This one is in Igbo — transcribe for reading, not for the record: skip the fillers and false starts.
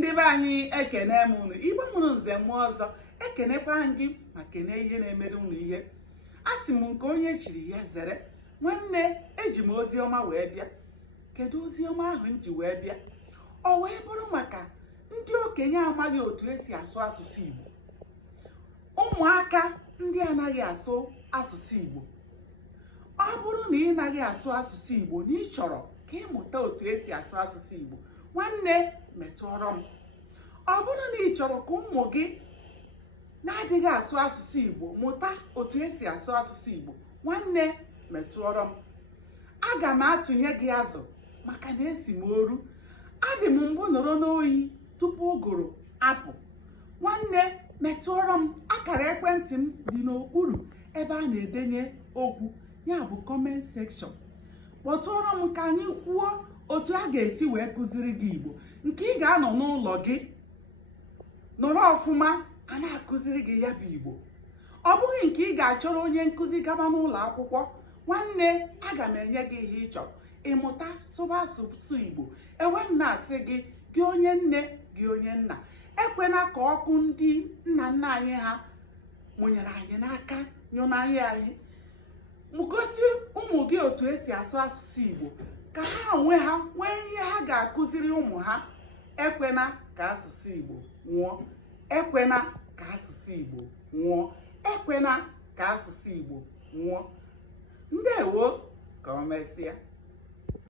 Ndị be anyị ekene m unu. Igbo mụrụ nze mmụọ ọzọ ekenekwa gị ma kene ihe na-emere unu ihe. Asị m nke onye chiri ya zere. Nwanne, eji m ozi ọma wee bịa. Kedu ozi ọma ahụ m ji wee bịa? Ọ wee bụrụ maka ndị okenye amaghị otu esi asụ asụsụ Igbo. Ụmụaka ndị anaghị asụ asụsụ Igbo. Ọ bụrụ na ị naghị asụ asụsụ Igbo na ị chọrọ ka ịmụta otu esi asụ asụsụ Igbo, nwanne, metụọrọ m. Ọ bụrụ na ị chọrọ ka ụmụ gị na-adịghị asụ asụsụ Igbo mụta otu esi asụ asụsụ Igbo, nwanne, metụọrọ m. Aga m atụnye gị azụ maka na esi m oru. Adị m mbụ nọrọ n'oyi tupu ụgụrụ apụ. Nwanne, metụọrọ m. Akara ekwentị m dị n'okpuru ebe a na-edenye okwu, ya bụ comment section. Kpọtụọrọ m ka anyị kwuo otu a ga-esi wee kụziri gị Igbo, nke ị ga-anọ n'ụlọ gị nọrọ ọfụma a na-akụziri gị ya bụ Igbo. Ọ bụghị nke ị ga-achọrọ onye nkụzi gaba n'ụlọ akwụkwọ. Nwanne, aga m enye gị ihe ị chọrọ, ịmụta sụba asụsụ Igbo. Ewe m na-asị gị, gị onye nne, gị onye nna, ekwela ka ọkụ ndị nna nna anyị ha mụnyere anyị n'aka nyụnahịa anyị. Gosi ụmụ gị otu esi asụ asụsụ Igbo ka ha onwe ha nwee ihe ha ga-akụziri ụmụ ha. Ekwena ka asụsụ Igbo nwụọ. Ekwena ka asụsụ Igbo nwụọ. Ekwena ka asụsụ Igbo nwụọ. Ndewo, ka o mesịa.